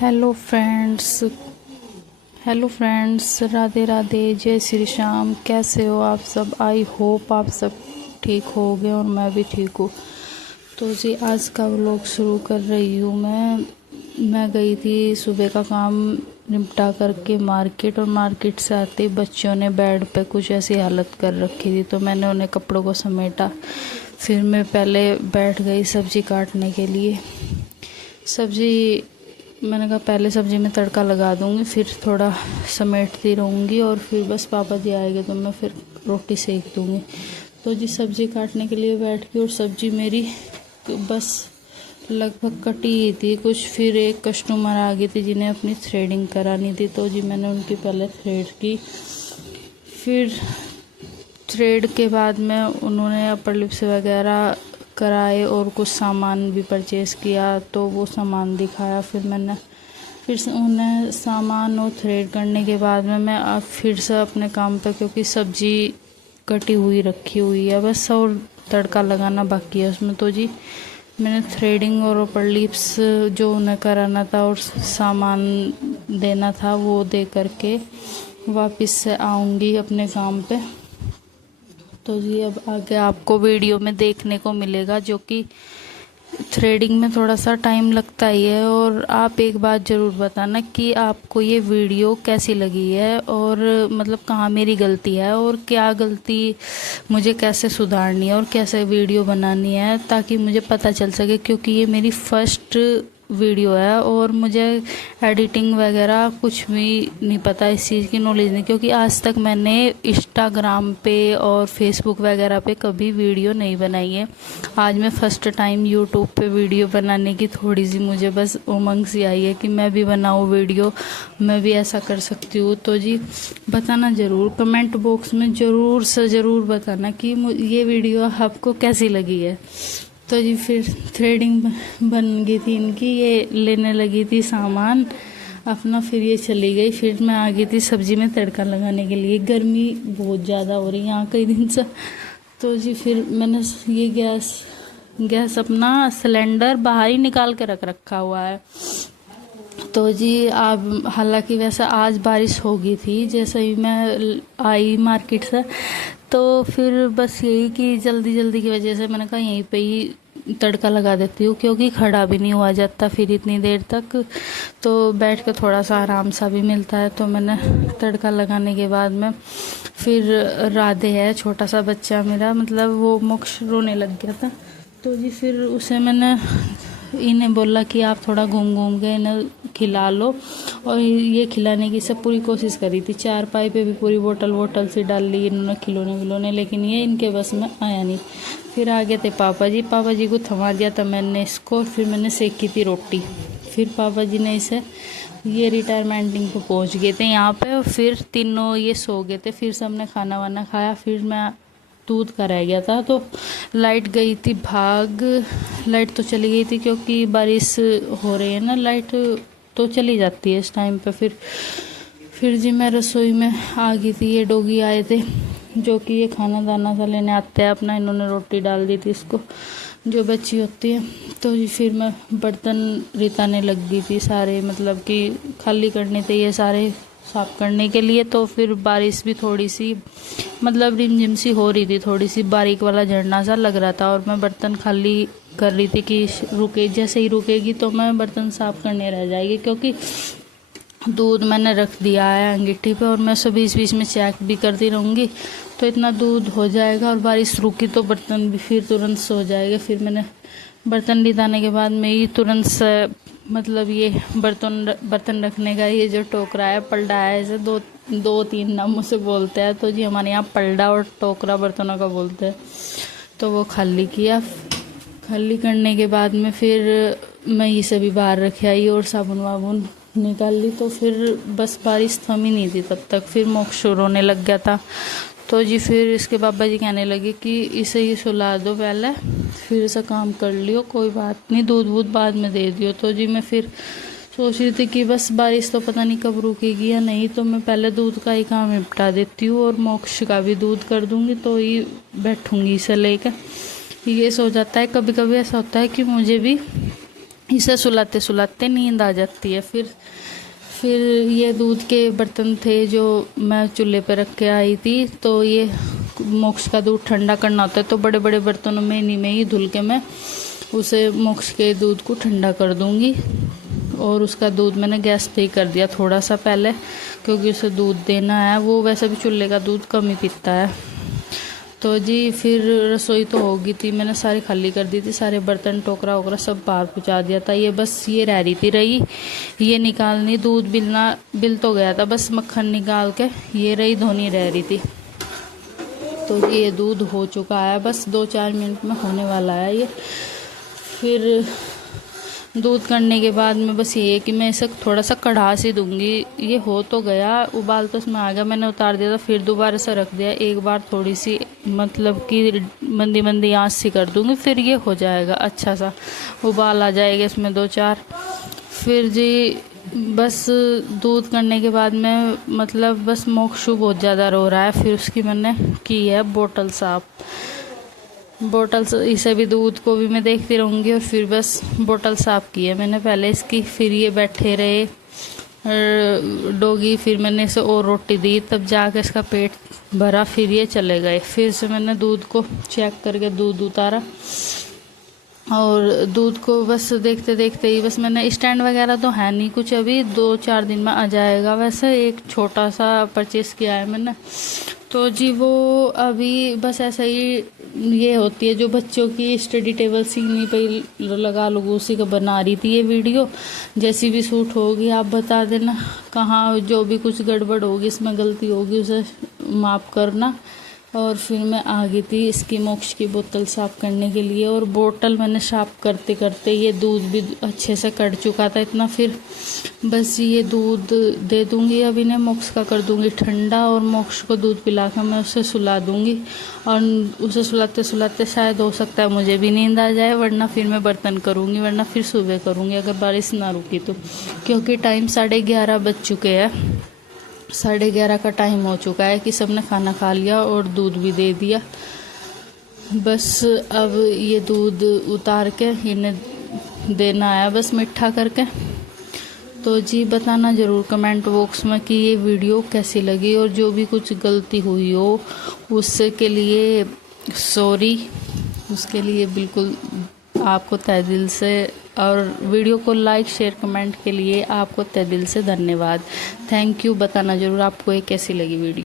Hello friends. Radhe Radhe, जय श्री श्याम। कैसे हो आप सब? आई होप आप सब ठीक होगे और मैं भी ठीक हूँ। तो जी आज का व्लॉग शुरू कर रही हूँ। मैं गई थी सुबह का काम निपटा करके मार्केट, और मार्केट से आते ही बच्चों ने बेड पे कुछ ऐसी हालत कर रखी थी, तो मैंने उन्हें कपड़ों को समेटा। फिर मैं पहले बैठ गई सब्ज़ी काटने के लिए। मैंने कहा पहले सब्ज़ी में तड़का लगा दूंगी, फिर थोड़ा समेटती रहूँगी, और फिर बस पापा जी आएंगे तो मैं फिर रोटी सेक दूँगी। तो जी सब्ज़ी काटने के लिए बैठ गई, और सब्ज़ी मेरी बस लगभग कटी ही थी कुछ। फिर एक कस्टमर आ गई थी जिन्हें अपनी थ्रेडिंग करानी थी, तो जी मैंने उनकी पहले थ्रेड की। फिर थ्रेड के बाद में उन्होंने अपर लिप्स वगैरह कराए और कुछ सामान भी परचेज़ किया, तो वो सामान दिखाया। फिर से उन्हें सामान और थ्रेड करने के बाद में मैं अब फिर से अपने काम पे, क्योंकि सब्ज़ी कटी हुई रखी हुई है बस, और तड़का लगाना बाकी है उसमें। तो जी मैंने थ्रेडिंग और अपर लिप्स जो उन्हें कराना था और सामान देना था वो दे करके वापस से आऊँगी अपने काम पे। तो जी अब आगे आपको वीडियो में देखने को मिलेगा, जो कि थ्रेडिंग में थोड़ा सा टाइम लगता ही है। और आप एक बात ज़रूर बताना कि आपको ये वीडियो कैसी लगी है, और मतलब कहाँ मेरी गलती है और क्या गलती मुझे कैसे सुधारनी है और कैसे वीडियो बनानी है, ताकि मुझे पता चल सके। क्योंकि ये मेरी फर्स्ट वीडियो है और मुझे एडिटिंग वगैरह कुछ भी नहीं पता, इस चीज़ की नॉलेज नहीं, क्योंकि आज तक मैंने इंस्टाग्राम पे और फेसबुक वगैरह पे कभी वीडियो नहीं बनाई है। आज मैं फ़र्स्ट टाइम यूट्यूब पे वीडियो बनाने की थोड़ी सी मुझे बस उमंग सी आई है कि मैं भी बनाऊँ वीडियो, मैं भी ऐसा कर सकती हूँ। तो जी बताना ज़रूर, कमेंट बॉक्स में ज़रूर से ज़रूर बताना कि ये वीडियो आपको कैसी लगी है। तो जी फिर थ्रेडिंग बन गई थी इनकी, ये लेने लगी थी सामान अपना, फिर ये चली गई। फिर मैं आ गई थी सब्ज़ी में तड़का लगाने के लिए। गर्मी बहुत ज़्यादा हो रही है यहाँ कई दिन से। तो जी फिर मैंने ये गैस अपना सिलेंडर बाहर ही निकाल के रख रखा हुआ है। तो जी अब हालांकि वैसे आज बारिश हो गई थी जैसे ही मैं आई मार्केट से, तो फिर बस यही कि जल्दी जल्दी की वजह से मैंने कहा यहीं पे ही तड़का लगा देती हूँ, क्योंकि खड़ा भी नहीं हुआ जाता फिर इतनी देर तक, तो बैठ के थोड़ा सा आराम सा भी मिलता है। तो मैंने तड़का लगाने के बाद में फिर राधे है छोटा सा बच्चा मेरा, मतलब वो मोक्ष रोने लग गया था। तो जी फिर उसे मैंने इन्हें बोला कि आप थोड़ा घूम घूम के इन्हें खिला लो, और ये खिलाने की सब पूरी कोशिश करी थी। चारपाई पे भी पूरी बोतल से डाल ली इन्होंने खिलौने, लेकिन ये इनके बस में आया नहीं। फिर आ गए थे पापा जी को थमा दिया था मैंने इसको। फिर मैंने सेकी थी रोटी। फिर पापा जी ने इसे, ये रिटायरमेंटिंग पे पहुंच गए थे यहाँ पे, और फिर तीनों ये सो गए थे। फिर सबने खाना वाना खाया। फिर मैं दूध का रह गया था, तो लाइट गई थी लाइट तो चली गई थी, क्योंकि बारिश हो रही है ना, लाइट तो चली जाती है इस टाइम पे। फिर जी मैं रसोई में आ गई थी। ये डॉगी आए थे जो कि ये खाना दाना सा लेने आते हैं अपना, इन्होंने रोटी डाल दी थी इसको जो बच्ची होती है। तो जी फिर मैं बर्तन रिताने लग गई थी सारे, मतलब कि खाली करने थे ये सारे साफ़ करने के लिए। तो फिर बारिश भी थोड़ी सी मतलब रिमझिम सी हो रही थी, थोड़ी सी बारीक वाला झरना सा लग रहा था, और मैं बर्तन खाली कर रही थी कि रुके, जैसे ही रुकेगी तो मैं बर्तन साफ़ करने रह जाएगी, क्योंकि दूध मैंने रख दिया है अंगीठी पे, और मैं सब बीच बीच में चेक भी करती रहूँगी, तो इतना दूध हो जाएगा। और बारिश रुकी तो बर्तन भी फिर तुरंत से हो जाएगा। फिर मैंने बर्तन लिदाने के बाद में ही तुरंत से, मतलब ये बर्तन रखने का ये जो टोकरा है, पलड़ा है, इसे दो तीन नामों से बोलते हैं। तो जी हमारे यहाँ पलड़ा और टोकरा बर्तनों का बोलते हैं। तो वो खाली किया। खाली करने के बाद में फिर मैं ये सभी बाहर रख आई और साबुन वाबुन निकाल ली। तो फिर बस बारिश थमी नहीं थी तब तक, फिर मोक्ष रोने लग गया था। तो जी फिर इसके पापा जी कहने लगे कि इसे ही सुला दो पहले, फिर इसे काम कर लियो, कोई बात नहीं, दूध बाद में दे दियो। तो जी मैं फिर सोच रही थी कि बस बारिश तो पता नहीं कब रुकेगी या नहीं, तो मैं पहले दूध का ही काम निपटा देती हूँ और मोक्ष का भी दूध कर दूँगी, तो ही बैठूँगी इसे लेकर। ये सो जाता है। कभी कभी ऐसा होता है कि मुझे भी इसे सुलाते सुलाते नींद आ जाती है। फिर ये दूध के बर्तन थे जो मैं चूल्हे पे रख के आई थी, तो ये मोक्ष का दूध ठंडा करना होता है, तो बड़े बड़े बर्तनों में इन्हीं में ही धुल के मैं उसे मोक्ष के दूध को ठंडा कर दूँगी। और उसका दूध मैंने गैस पे ही कर दिया थोड़ा सा पहले, क्योंकि उसे दूध देना है, वो वैसे भी चूल्हे का दूध कम ही पीता है। तो जी फिर रसोई तो होगी थी, मैंने सारी खाली कर दी थी, सारे बर्तन टोकरा वोकरा सब बाहर पहुँचा दिया था। ये बस ये रह रही ये निकालनी, दूध बिल तो गया था, बस मक्खन निकाल के ये रही धोनी रह रही थी। तो ये दूध हो चुका है, बस 2-4 मिनट में होने वाला है ये। फिर दूध करने के बाद में बस ये है कि मैं इसे थोड़ा सा कढ़ा सी दूंगी। ये हो तो गया, उबाल तो इसमें आ गया, मैंने उतार दिया था, फिर दोबारा से रख दिया। एक बार थोड़ी सी मतलब कि मंदी मंदी आंच सी कर दूंगी, फिर ये हो जाएगा, अच्छा सा उबाल आ जाएगा इसमें 2-4। फिर जी बस दूध करने के बाद में मतलब बस मोक्षु बहुत ज़्यादा रो रहा है, फिर उसकी मैंने की है बोतल साफ़। बोतल इसे भी दूध को भी मैं देखती रहूँगी, और फिर बस बोतल साफ़ की है मैंने पहले इसकी। फिर ये बैठे रहे डॉगी, फिर मैंने इसे और रोटी दी, तब जाकर इसका पेट भरा, फिर ये चले गए। फिर से मैंने दूध को चेक करके दूध उतारा, और दूध को बस देखते देखते ही बस मैंने स्टैंड वगैरह तो है नहीं कुछ, अभी 2-4 दिन में आ जाएगा। वैसे एक छोटा सा परचेज़ किया है मैंने, तो जी वो अभी बस ऐसा ही ये होती है जो बच्चों की स्टडी टेबल सीखने पे लगा लो, उसी का बना रही थी ये वीडियो। जैसी भी सूट होगी आप बता देना, कहाँ जो भी कुछ गड़बड़ होगी इसमें गलती होगी उसे माफ़ करना। और फिर मैं आ गई थी इसकी मोक्ष की बोतल साफ़ करने के लिए, और बोतल मैंने साफ़ करते करते ये दूध भी अच्छे से कट चुका था इतना। फिर बस ये दूध दे दूँगी, अब इन्हें मोक्ष का कर दूँगी ठंडा, और मोक्ष को दूध पिला कर मैं उसे सुला दूँगी। और उसे सुलाते सुलाते शायद हो सकता है मुझे भी नींद आ जाए, वरना फिर मैं बर्तन करूँगी, वरना फिर सुबह करूँगी अगर बारिश ना रुकी तो, क्योंकि टाइम 11:30 बज चुके हैं। 11:30 का टाइम हो चुका है कि सबने खाना खा लिया और दूध भी दे दिया। बस अब ये दूध उतार के इन्हें देना है बस मीठा करके। तो जी बताना ज़रूर कमेंट बॉक्स में कि ये वीडियो कैसी लगी, और जो भी कुछ गलती हुई हो उसके लिए सॉरी, उसके लिए बिल्कुल आपको तहे दिल से, और वीडियो को लाइक शेयर कमेंट के लिए आपको तहे दिल से धन्यवाद। Thank you. बताना ज़रूर आपको ये कैसी लगी वीडियो।